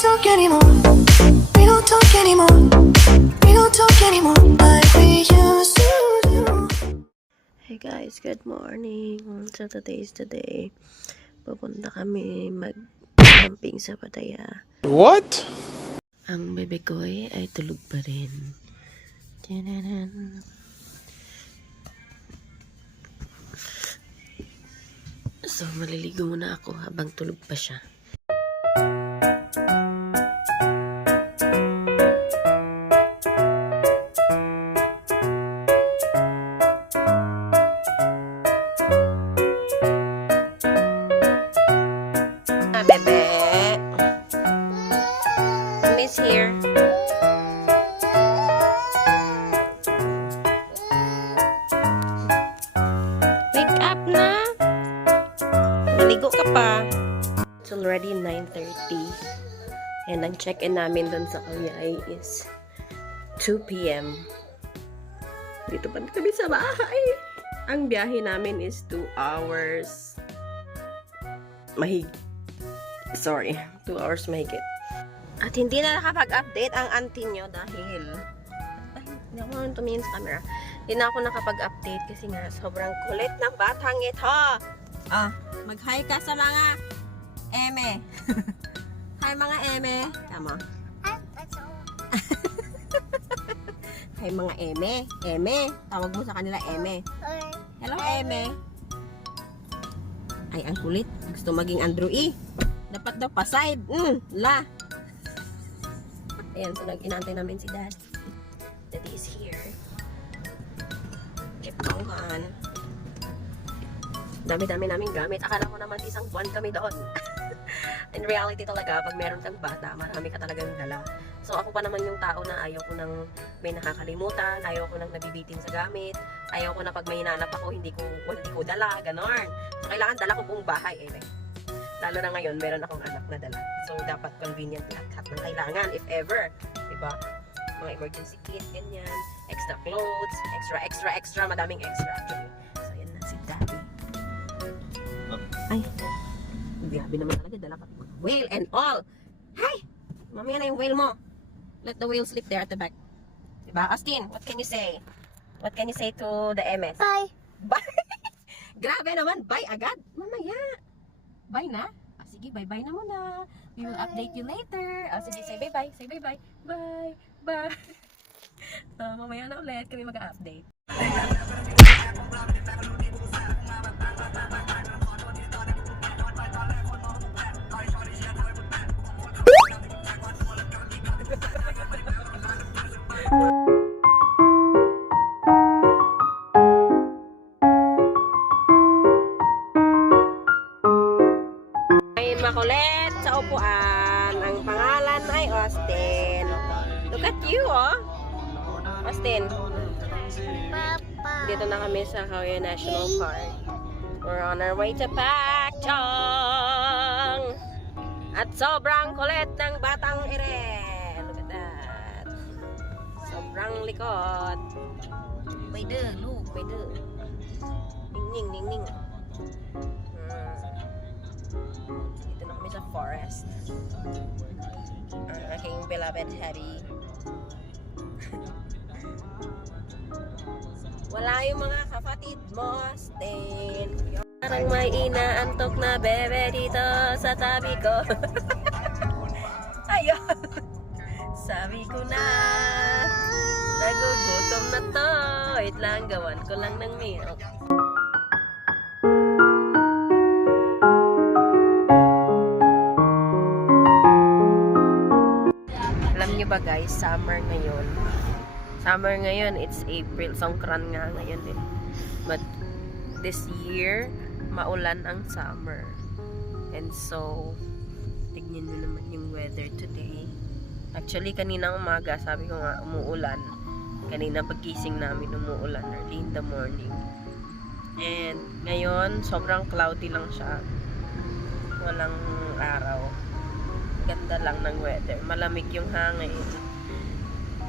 talk anymore. We don't talk anymore. We don't talk anymore like we used to do. Hey guys, good morning. So today is the day. Pupunta kami mag-camping sa Pattaya. What? Ang bebe ko ay tulog pa rin. Tinanan. So maliligo muna ako habang tulog pa siya. Bebe. Miss here. Wake up na. Maligo ka pa. It's already 9:30. And ang check-in namin dun sa Kuyay is 2 p.m. Dito pa kami sa bahay. Ang biyahe namin is 2 hours. 2 hours mahigit. At hindi na nakapag-update ang auntie nyo dahil hindi ako naman tumingin sa camera. Hindi na ako nakapag-update kasi nga sobrang kulit ng batang ito. Mag-hi ka sa mga eme. Hi mga eme. Tama. Hi mga eme. Eme. Tawag mo sa kanila eme. Hello eme. Ay, ang kulit. Gusto maging Andrew E. Dapat daw pa-side. La. Ayan, so nag-inantay namin si Dad. Daddy is here. Keep going. Dami-dami namin gamit. Akala ko naman isang buwan kami doon. In reality talaga, pag meron kang bata, marami ka talagang dala. So ako pa naman yung tao na ayaw ko nang may nakakalimutan, ayaw ko nang nabibitin sa gamit, ayaw ko na pag may hinanap ako, hindi ko dala, ganon. So kailangan dala ko buong bahay Lalo na ngayon, meron akong anak na dala. So dapat convenient lahat ng kailangan, if ever. Diba? Mga emergency kit, ganyan, extra clothes, extra, madaming extra actually. So yan na si Daddy. Ay, grabe naman talaga, dala pa whale and all. Hi! Mamaya na yung whale mo. Let the whale sleep there at the back. Diba? Austin, what can you say? What can you say to the MS? Bye. Bye! Grabe naman, bye agad. Mamaya. Bye na? Sige, bye-bye na muna. We will update you later. Sige, say bye-bye. Say bye-bye. Bye. Bye. Mamaya na ulit kami mag-update. Makulit sa upuan. Ang pangalan ay Austin. Look at you, Austin. Papa. Dito na kami sa Khao Yai National Park. We're on our way to Pak Chong. At sobrang kulit ng batang ere. Look at that. Sobrang likod. Pwede, look. Pwede. Ning. Dito na kami sa forest. Ang aking beloved Harry. Wala yung mga kapatid mo, Austin. Parang may inaantok na bebe dito sa tabi ko. Ayun. Sabi ko na, nagugutom na to. Wait lang, gawan ko lang ng milk. Ba guys, summer ngayon, it's April, songkran nga ngayon din, but this year maulan ang summer, and so tignan nyo naman yung weather today. Actually kaninang umaga sabi ko nga umuulan, kanina pagkising namin umuulan early in the morning, and ngayon sobrang cloudy lang siya, walang araw. Ganda lang ng weather. Malamig yung hangin.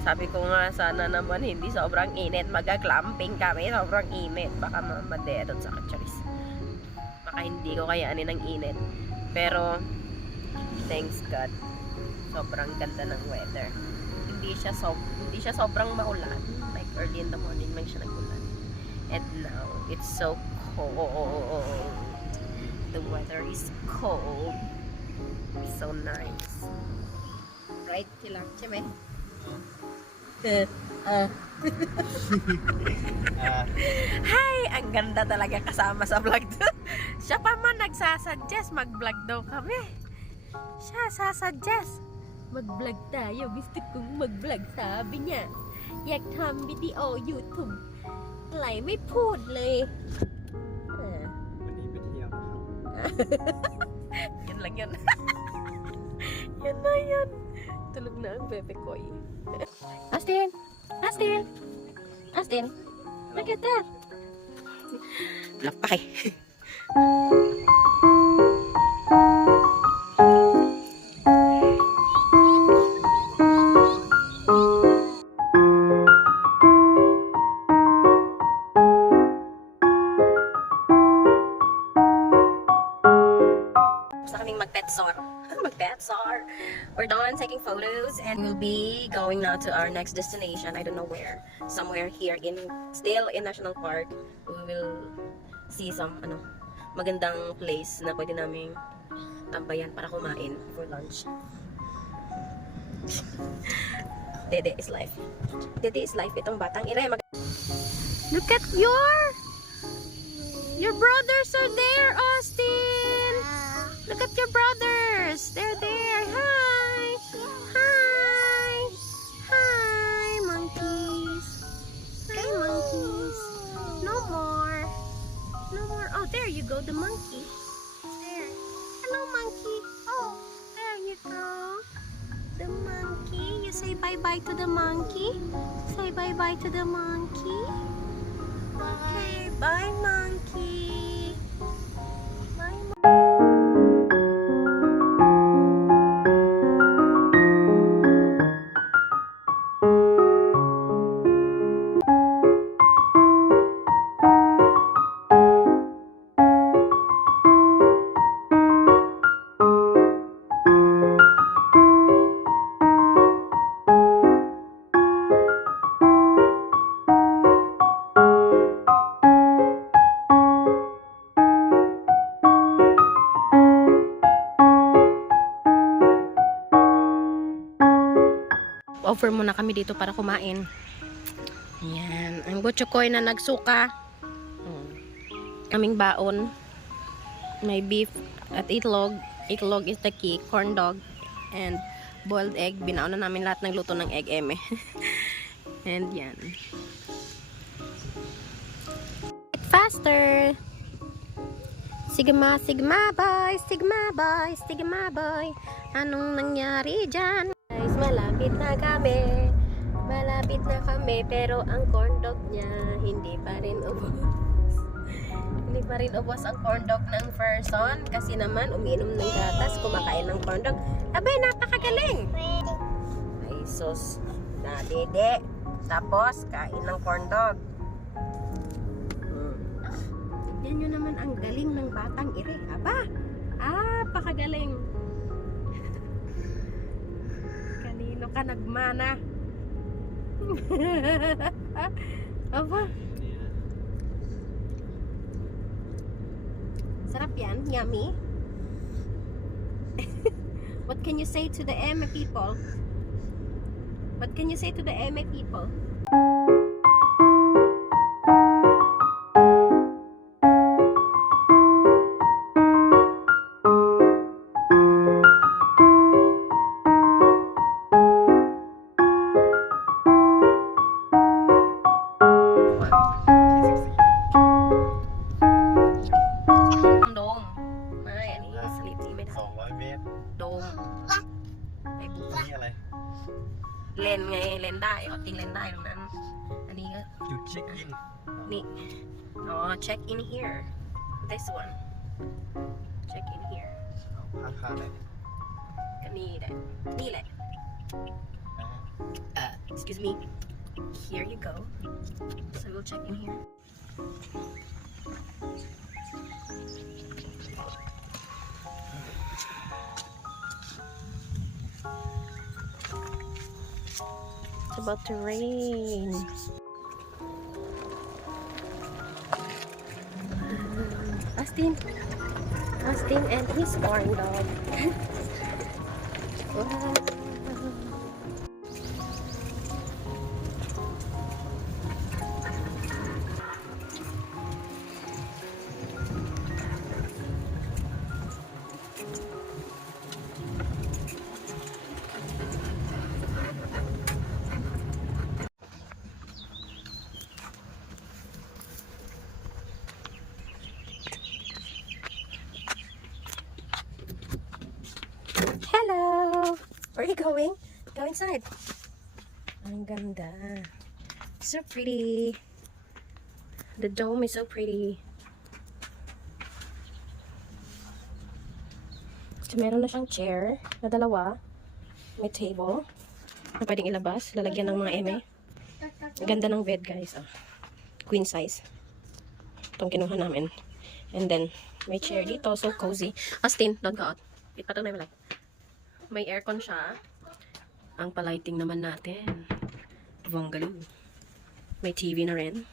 Sabi ko nga, sana naman hindi sobrang init. Mag-glamping kami. Sobrang init. Baka mamadedot sa kacharis. Baka hindi ko kayanin ng init. Pero, thanks God. Sobrang ganda ng weather. Hindi siya sobrang maulan. Like early in the morning lang siya nagulan. And now, it's so cold. The weather is cold. So nice. Right, Tilak? Chime? Hi! Ang ganda talaga kasama sa vlog to. Siya pa man nagsasuggest mag-vlog daw kami. Siya sasuggest. Mag-vlog tayo. Gusto kong mag-vlog. Sabi niya. อยากทำวิดีโอ YouTube อะไรไม่พูดเลยวันนี้ไปเที่ยวนะครับ Yan lang yan. Yan na yan. Tulog na ang bebe ko eh. Astin! Astin! Astin! Look at that! Lapay! Gusto kaming mag-petsar. Mag-petsar. We're done taking photos and we'll be going now to our next destination. I don't know where. Somewhere here still in National Park. We will see some magandang place na pwede naming tambayan para kumain for lunch. Dede is life. Dede is life. Itong batang ire. Look at your brothers are there, Austin. Look at your brothers. They're there. Hi. Hi. Hi, monkeys. Hi, monkeys. No more. No more. Oh, there you go, the monkey. There. Hello, monkey. Oh, there you go. The monkey. You say bye-bye to the monkey. Say bye-bye to the monkey. Okay, bye, monkey. Bye, offer muna kami dito para kumain. Ayan. Ang butchokoy na nagsuka. Kaming baon. May beef at itlog. Itlog is the key. Corn dog. And boiled egg. Binaon na namin lahat ng luto ng egg eme. And yan. Faster! Sigma, sigma boy, sigma boy, sigma boy. Anong nangyari dyan? Guys, malapit na kami. Malapit na kami. Pero ang corn dog niya, hindi pa rin ubos. Hindi pa rin ubos ang corn dog ng person. Kasi naman, umiinom ng gatas, kumakain ng corn dog. Abay, napakagaling! Ay, sus. Nadede. Tapos, kain ng corn dog. Tignan nyo naman ang galing ng batang ire. Aba! Pakagaling. Kanino ka nagmana? Aba. Sarap yan. Yummy. What can you say to the Eme people? What can you say to the Eme people?เลนไงเลนได้เอาจริงเลนได้ตรงนั้นอันนี้ก็ จุดเช็คอิน นี่อ๋อ check in here this one check in here ราคาไหน ก็นี่แหละนี่แหละ excuse me here you go so we'll check in here It's about to rain. Austin and his corn dog. Wow. Hello! Where are you going? Go inside. Ang ganda. So pretty. The dome is so pretty. So, meron na siyang chair na dalawa. May table na pwedeng ilabas. Lalagyan ng mga eme. Ang ganda ng bed, guys. Oh. Queen size. Itong kinuha namin. And then, may chair dito. So cozy. Austin, don't go out. Ito na yung light. May aircon siya. Ang palighting naman natin. Bonggaling. May TV na rin.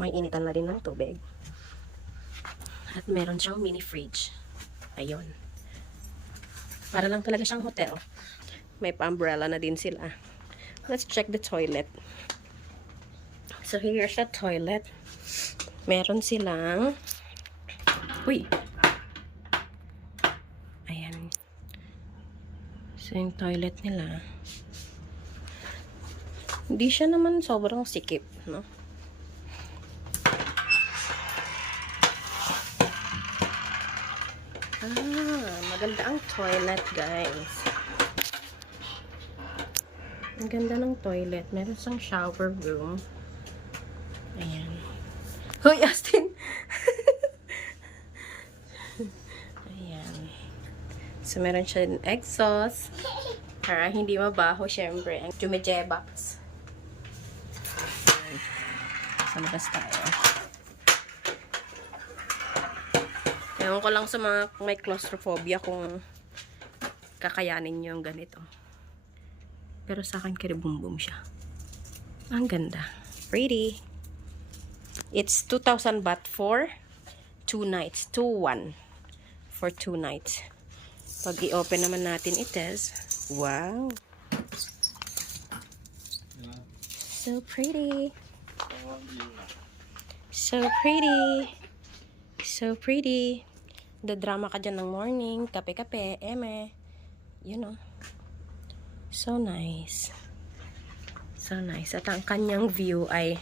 May initan na rin ng tubig. At meron siyang mini fridge. Ayun. Para lang talaga siyang hotel. May pa-umbrella na din sila. Let's check the toilet. So here's the toilet. Meron silang... Uy! Ayan. So yung toilet nila. Hindi siya naman sobrang sikip, no? Maganda ang toilet, guys. Ang ganda ng toilet. Meron siyang shower room. Ayan. Hoy, Austin! Ayan. So, meron siya exhaust. Para hindi mabaho, syempre. Ang Jumeje box. Ayan. Sa labas tayo. Ewan ko lang sa mga may claustrophobia kung kakayanin nyo yung ganito. Pero sa akin, kiribumbum siya. Ang ganda. Pretty. It's 2,000 baht for 2 nights. 2-1 for 2 nights. Pag i-open naman natin ites. Wow. So pretty. So pretty. So pretty. The drama ka dyan ng morning. Kape-kape. Eme. You know. So nice. So nice. At ang kanyang view ay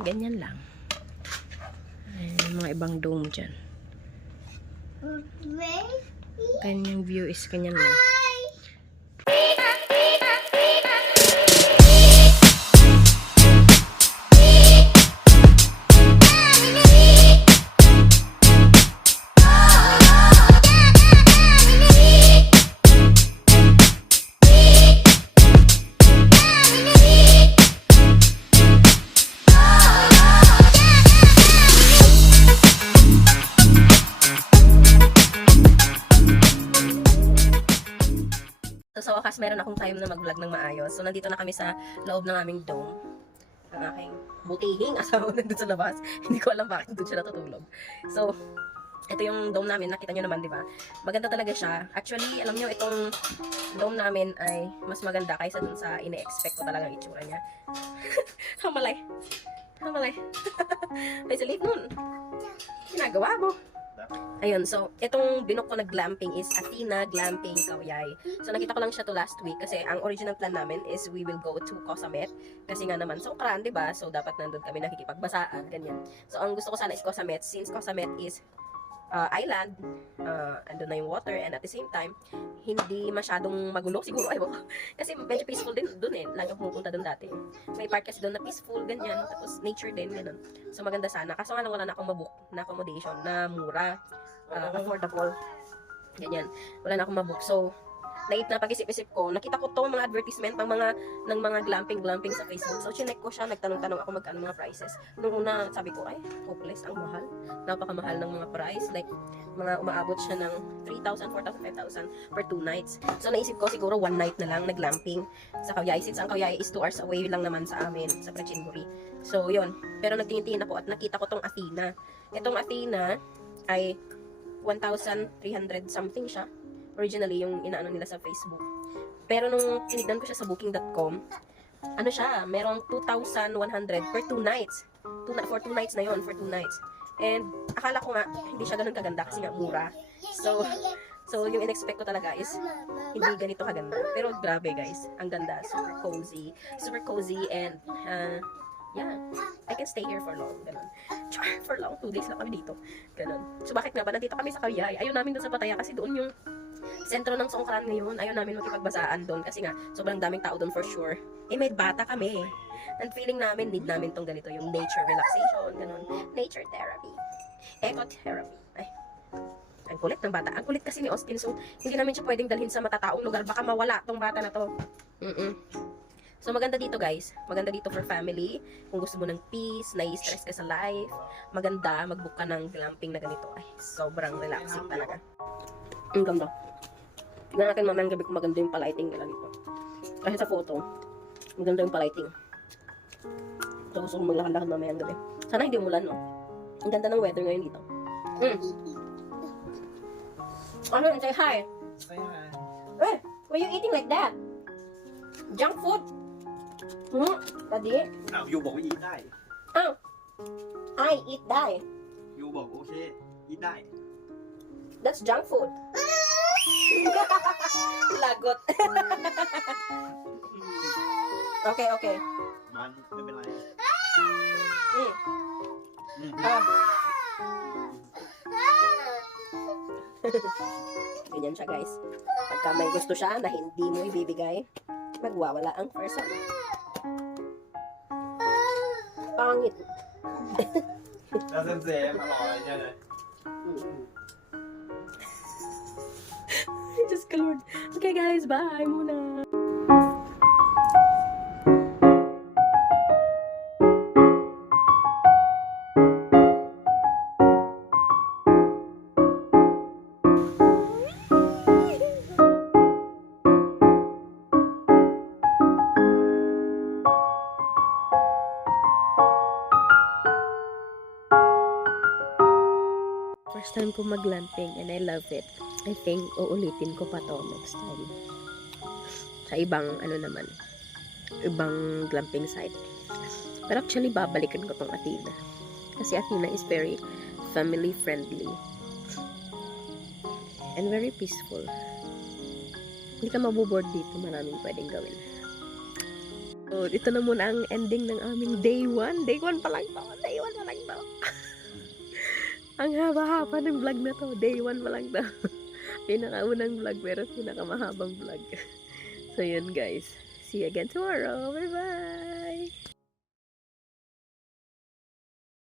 ganyan lang. Ay, mga ibang dome dyan. Kanyang view is ganyan lang. So, sa wakas, meron akong time na mag-vlog ng maayos. So, nandito na kami sa loob ng aming dome. Ang aking butihing asawa nandun sa labas. Hindi ko alam bakit doon siya natutulog. So, ito yung dome namin. Nakita nyo naman, di ba? Maganda talaga siya. Actually, alam nyo, itong dome namin ay mas maganda kaysa dun sa ine-expect ko talagang itsura niya. Hamalay. Hamalay. May silip nun. Ginagawa mo. Ayun, so, itong binook ko na glamping is Athena Glamping Kawyay. So, nakita ko lang siya to last week kasi ang original plan namin is we will go to Koh Samet. Kasi nga naman, Songkran, diba? So, dapat nandun kami nakikipagbasaan, ganyan. So, ang gusto ko sana is Koh Samet since Koh Samet is island, andun na yung water, and at the same time, hindi masyadong magulo siguro, ayaw ko. Kasi medyo peaceful din dun eh. Lagi ako pumupunta dun dati. May park kasi dun na peaceful, ganyan. Tapos nature din, ganun. So maganda sana. Kaso nga lang wala na akong mabook na accommodation na mura, affordable. Ganyan. Wala na akong mabook. So, napag-isip-isip ko, nakita ko tong mga advertisement ng mga glamping sa Facebook. So, chinek ko siya, nagtanong-tanong ako magkano mga prices. Nung una, sabi ko, ay, hopeless, ang mahal. Napakamahal ng mga price. Like, mga umaabot siya ng 3,000, 4,000, 5,000 per 2 nights. So, naisip ko siguro 1 night na lang nag-glamping sa Kawyay. Since ang Kawyay is 2 hours away lang naman sa amin, sa Prachinburi. So, yun. Pero nagtingin-tingin ako at nakita ko tong Athena. Itong Athena ay 1,300 something siya. Originally, yung inaano nila sa Facebook. Pero nung tinignan ko siya sa booking.com, ano siya, merong 2,100 per 2 nights. For 2 nights na yon, for 2 nights. And akala ko nga, hindi siya ganun kaganda kasi nga mura. So yung in-expect ko talaga is hindi ganito kaganda. Pero grabe guys, ang ganda, super cozy and yeah, I can stay here for long, ganun. For long, 2 days lang kami dito, ganun. So bakit nga ba, nandito kami sa Kawyay, ayaw namin doon sa Pattaya kasi doon yung sentro ng Songkran ngayon, ayaw namin makipagbasaan doon kasi nga, sobrang daming tao doon for sure. Eh, may bata kami. And feeling namin, need namin tong ganito, yung nature relaxation, ganun. Nature therapy. Ecotherapy. Ay, ang kulit ng bata. Ang kulit kasi ni Austin, so hindi namin siya pwedeng dalhin sa matataong lugar. Baka mawala tong bata na to. So, maganda dito guys. Maganda dito for family. Kung gusto mo ng peace, nai-stress ka sa life, maganda, mag-book ka ng glamping na ganito. Ay, sobrang relaxing talaga. Ang ganda. Tignan natin mamayang gabi kung maganda yung palighting nila dito. Kasi sa photo, maganda yung palighting. So, gusto kong maglakad-lakad mamayang gabi. Sana hindi umulan, no? Ang ganda ng weather ngayon dito. Ano, say hi. Eh, why you eating like that? Junk food? Daddy? อ้าวยูบอกว่าอีทได้ อ้าว I eat die. ยูบอกโอเคอีทได้ That's junk food. Lagot. Okay. มันไม่เป็นไร Ah. Ganyan siya guys. Pagka may gusto siya na hindi mo ibibigay, magwawala ang person. Pangit. แล้วเซมอร่อยใช่ไหม Just colored. Okay guys, bye muna. First time ko mag-glamping and I love it. I think uulitin ko pa to next time. Sa ibang ibang glamping site. Pero actually babalikan ko tong Athena. Kasi Athena is very family friendly. And very peaceful. Hindi ka maboboard dito, maraming pwedeng gawin. So, ito na muna ang ending ng aming day 1. Day 1 pa lang to. Ang haba-haba ng vlog na to. Day 1 pa lang to. Pinakaunang vlog pero pinakamahabang vlog. So yun guys. See you again tomorrow. Bye bye!